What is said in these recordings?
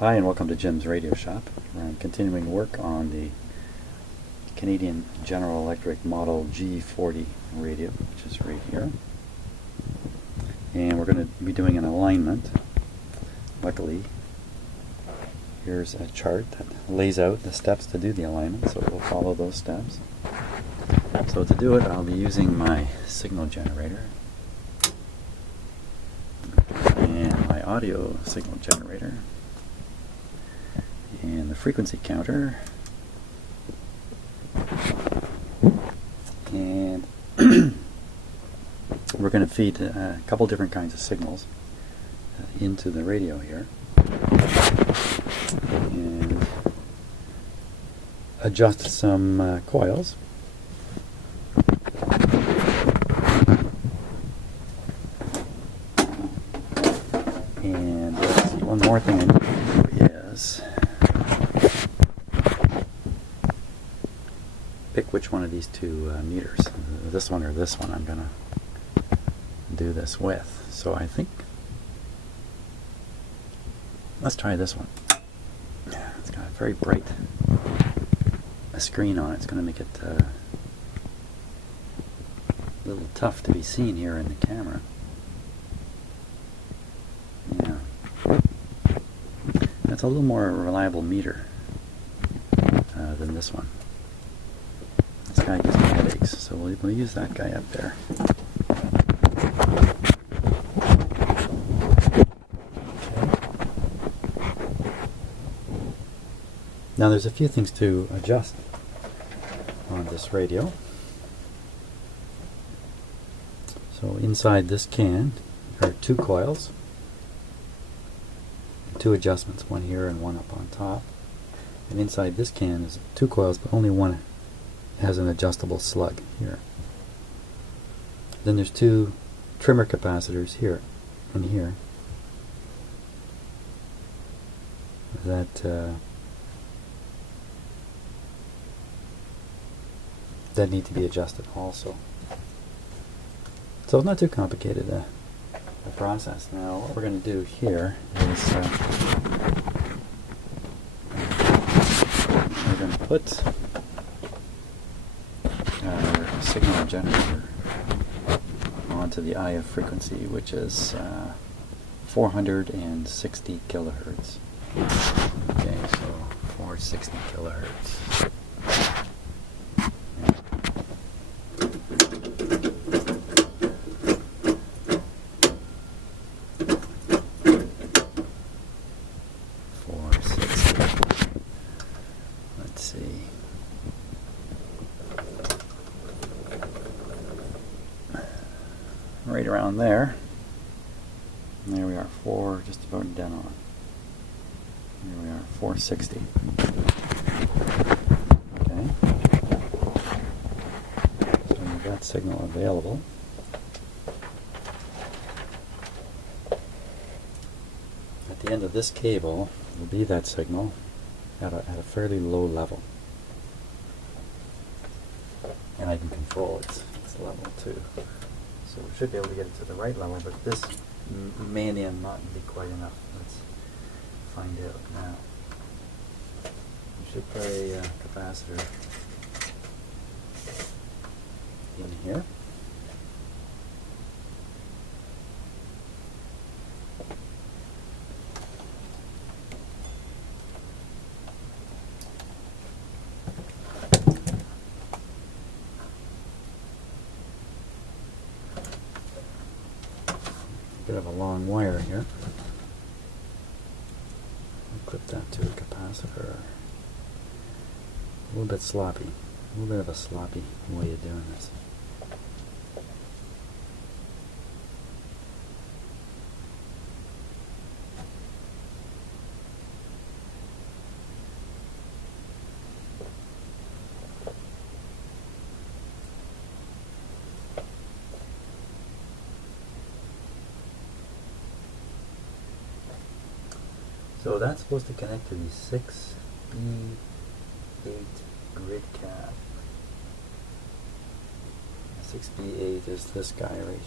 Hi and welcome to Jim's Radio Shop. I'm continuing work on the Canadian General Electric Model G-40 radio, which is right here. And we're going to be doing an alignment. Luckily, here's a chart that lays out the steps to do the alignment, so we'll follow those steps. So to do it, I'll be using my signal generator and my audio signal generator and the frequency counter, and we're going to feed a couple different kinds of signals into the radio here and adjust some coils. And let's see, one more thing I need to do is pick which one of these two meters, this one or this one, I'm going to do this with. So I think, let's try this one. It's got a very bright screen on it. It's going to make it a little tough to be seen here in the camera. Yeah. That's a little more reliable meter than this one. This guy gives me headaches, so we'll use that guy up there. Now there's a few things to adjust on this radio. So inside this can are two coils, two adjustments, one here and one up on top. And inside this can is two coils, but only one has an adjustable slug here. Then there's two trimmer capacitors here and here that need to be adjusted also. So it's not too complicated a process. Now what we're going to do here is we're going to put our signal generator onto the IF frequency, which is 460 kilohertz. Okay, so 460 kilohertz. 460. Let's see. Right around there. And there we are, just about dead on. Here we are, 460. Okay. So we've got signal available. At the end of this cable will be that signal at a fairly low level. And I can control its level too. So we should be able to get it to the right level, but this may in the end not be quite enough. Let's find out now. We should put a capacitor in here. Bit of a long wire here. I'll clip that to a capacitor. A little bit sloppy. A little bit of a sloppy way of doing this. So that's supposed to connect to the 6B8 grid cap. 6B8 is this guy right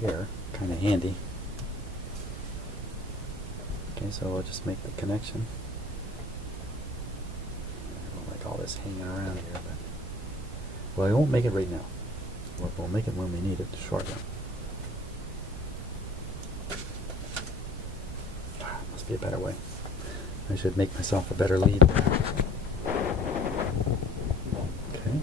here, kind of handy. Okay, so we'll just make the connection. I don't like all this hanging around here, but well, I won't make it right now. We'll make it when we need it shortly. Must be a better way. I should make myself a better lead. Okay.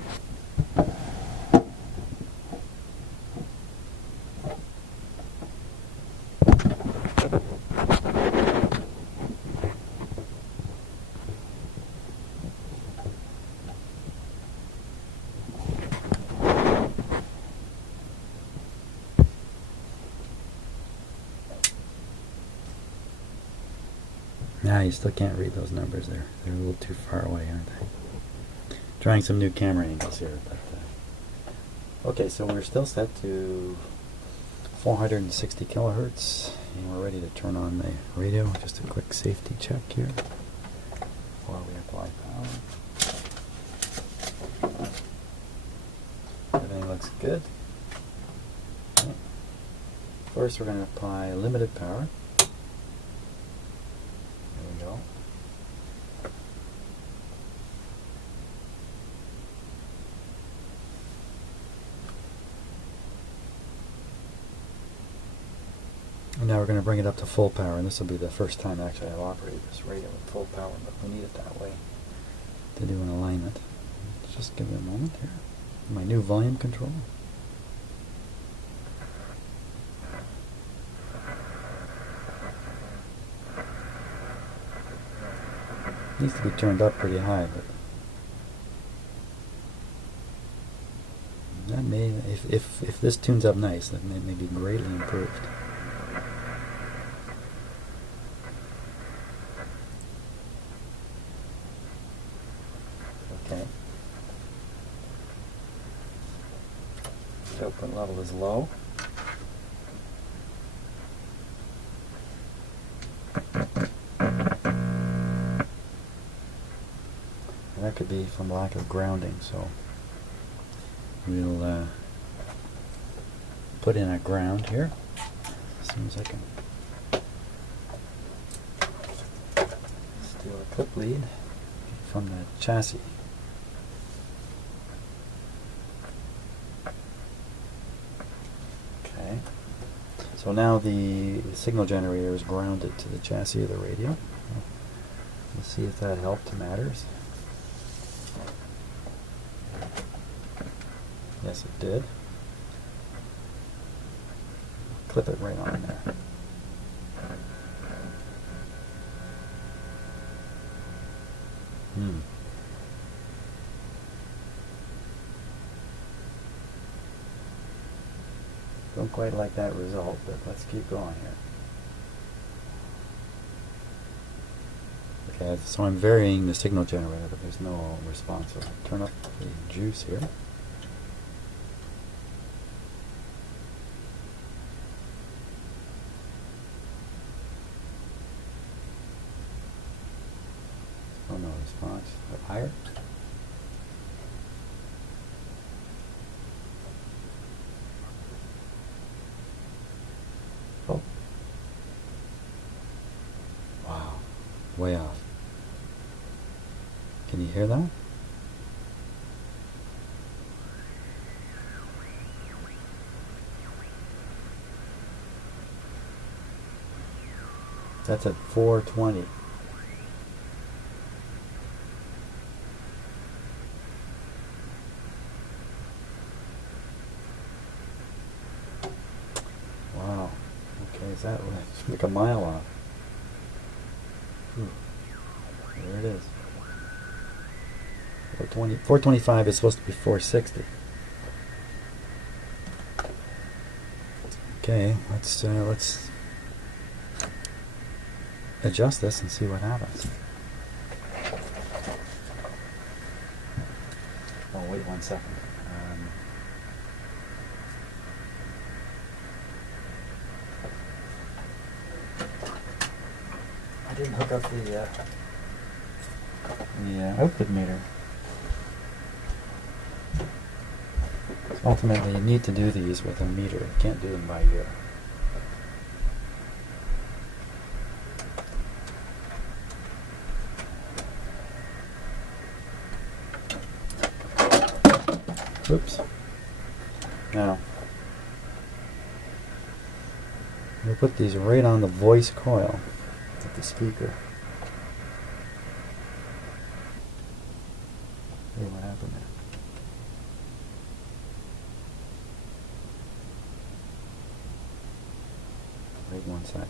Nah, you still can't read those numbers there. They're a little too far away, aren't they? Trying some new camera angles here. But, okay, so we're still set to 460 kilohertz, and we're ready to turn on the radio. Just a quick safety check here before we apply power. Everything looks good. Okay. First, we're going to apply limited power. Go. And now we're going to bring it up to full power, and this will be the first time actually I've operated this radio at full power, but we need it that way to do an alignment. Just give it a moment here. My new volume control. Needs to be turned up pretty high, but that may, if this tunes up nice, that may be greatly improved. Okay. The output level is low. That could be from lack of grounding, so we'll put in a ground here as soon as I can steal a clip lead from the chassis. Okay, so now the signal generator is grounded to the chassis of the radio. Let's see if that helped matters. Yes, it did. Clip it right on there. Don't quite like that result, but let's keep going here. Okay, so I'm varying the signal generator, but there's no response. So I'll turn up the juice here. Oh, no response. Up higher. Oh. Wow. Way off. Can you hear that? That's at 420. Wow. Okay, is that like a mile off? Whew. There it is. 425 is supposed to be 460. Okay, let's adjust this and see what happens. Oh, wait 1 second. I didn't hook up the output meter. Ultimately, you need to do these with a meter. You can't do them by ear. Oops. Now, we'll put these right on the voice coil of the speaker. Hey, what happened there? Wait one sec.